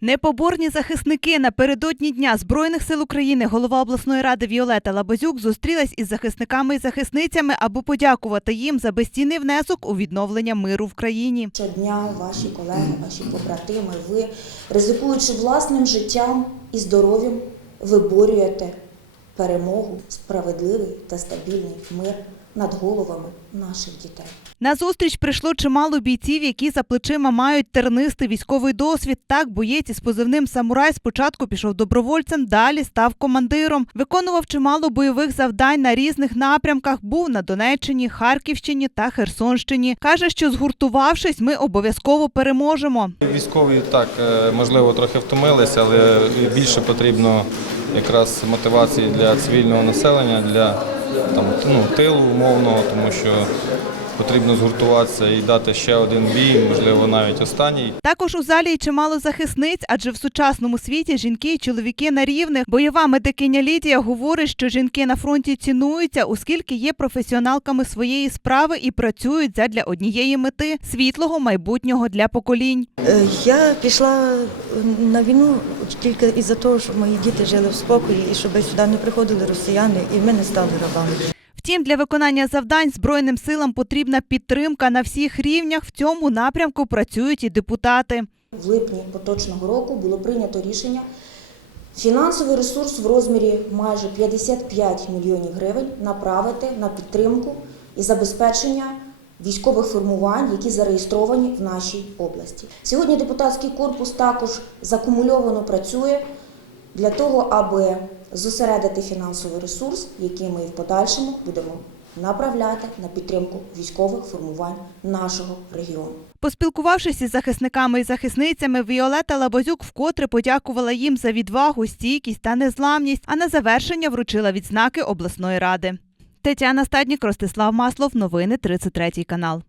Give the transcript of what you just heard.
Непоборні захисники напередодні Дня Збройних сил України голова обласної ради Віолета Лабазюк зустрілась із захисниками і захисницями, аби подякувати їм за безцінний внесок у відновлення миру в країні. Щодня ваші колеги, ваші побратими, ви, ризикуючи власним життям і здоров'ям, виборюєте перемогу, справедливий та стабільний мир над головами наших дітей. На зустріч прийшло чимало бійців, які за плечима мають тернистий військовий досвід. Так, боєць із позивним самурай спочатку пішов добровольцем, далі став командиром. Виконував чимало бойових завдань на різних напрямках. Був на Донеччині, Харківщині та Херсонщині. каже, що згуртувавшись, ми обов'язково переможемо. Військові так, е, можливо, трохи втомилися, але більше потрібно якраз мотивації для цивільного населення, для там, ну, тилу умовного, тому що потрібно згуртуватися і дати ще один бій, можливо, навіть останній. Також у залі й чимало захисниць, адже в сучасному світі жінки і чоловіки на рівних. Бойова медикиня Лідія говорить, що жінки на фронті цінуються, оскільки є професіоналками своєї справи і працюють задля однієї мети світлого майбутнього для поколінь. Е, Я пішла на війну тільки із-за того, щоб мої діти жили в спокої і щоб сюди не приходили росіяни, і ми не стали рабами. Втім, для виконання завдань збройним силам потрібна підтримка на всіх рівнях. В цьому напрямку працюють і депутати. В липні поточного року було прийнято рішення фінансовий ресурс в розмірі майже 55 мільйонів гривень направити на підтримку і забезпечення військових формувань, які зареєстровані в нашій області. Сьогодні депутатський корпус також закумульовано працює для того, аби зосередити фінансовий ресурс, який ми в подальшому будемо направляти на підтримку військових формувань нашого регіону. Поспілкувавшись із захисниками і захисницями, Віолета Лабазюк вкотре подякувала їм за відвагу, стійкість та незламність, а на завершення вручила відзнаки обласної ради. Тетяна Стаднік, Ростислав Маслов. Новини 33 канал.